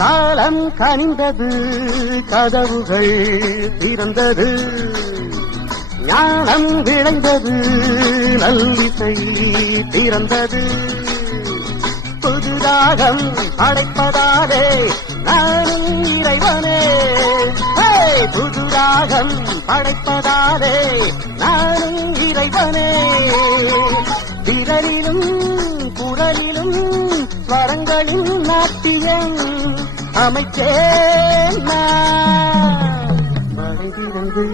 காலம் கனிந்தது, கதவுகள் திறந்தது, ஞானம் விளைந்தது, நல்லிசை திறந்தது. புதுராகம் படைப்பதாலே நானும் இறைவனே, புதுராகம் படைப்பதாலே நானும் இறைவனே. விரலிலும் குரலிலும் ஸ்வரங்களின் நாட்டியம் அமைச்சேன் நான். மழை திறந்து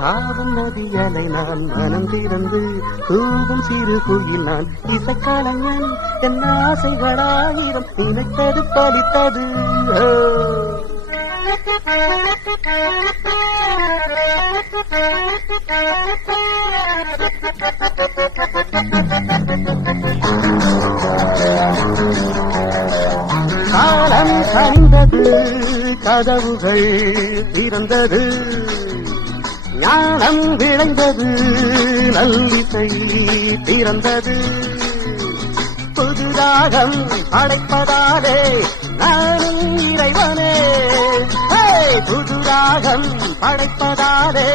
தாவும் நதியலை நான், மனம் திறந்து தூவும் சிறு குயில் நான். இசைக்கலைஞன் என் ஆசைகளாயிரம் நினைத்தது பலித்தது. காலம் கனிந்தது, கதவுகள் திறந்தது, ஞானம் விளைந்தது, நல்லிசை திறந்தது. புதுராகம் படைப்பதாலே நானும் இறைவனே, புதுராகம் படைப்பதாலே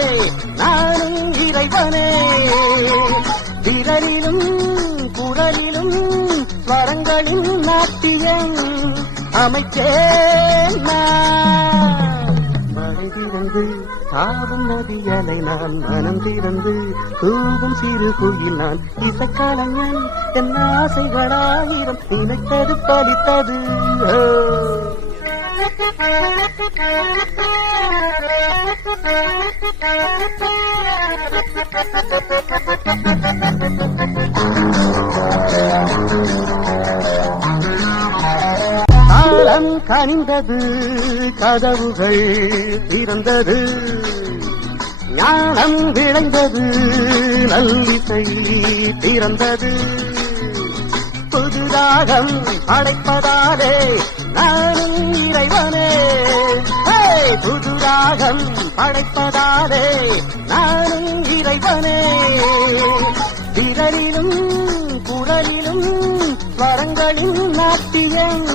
நானும் இறைவனே. விரலிலும் குரலிலும் ஸ்வரங்களின் நாட்டியம் அமைச்சேன் நான். மழை திறந்து தாவும் நதியலை நான், மனம் திறந்து தூவும் சிறு குயில் நான். இசைக்கலைஞன் என் ஆசைகளாயிரம் நினைத்தது பலித்தது. காலம் கனிந்தது, கதவுகள் திறந்தது, ஞானம் விளைந்தது, நல்லிசை திறந்தது. புதுராகம் படைப்பதாலே நானும் இறைவனே, புதுராகம் படைப்பதாலே நானும் இறைவனே. விரலிலும் குரலிலும் ஸ்வரங்களின் நாட்டியம்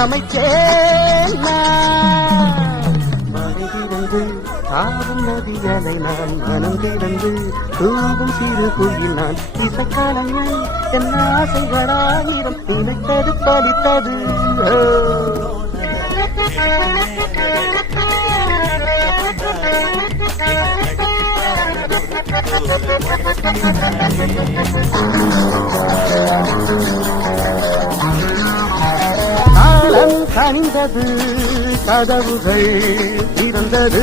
அமைச்சேன் நான். மழை திறந்து தாவும் நதியலை நான், மனம் திறந்து தூவும் சிறு குயில் நான். இசைக்கலைஞன் என் ஆசைகளாயிரம் நினைத்தது பலித்தது. காலம் கனிந்தது, கதவுகள் திறந்தது,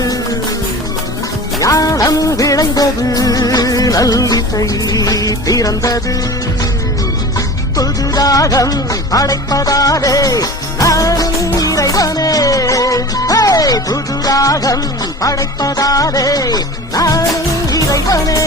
ஞானம் விளைந்தது, நல்லிசை திறந்தது. புதுராகம் படைப்பதாலே நானும் இறைவனே, புதுராகம் படைப்பதாலே நானும் இறைவனே.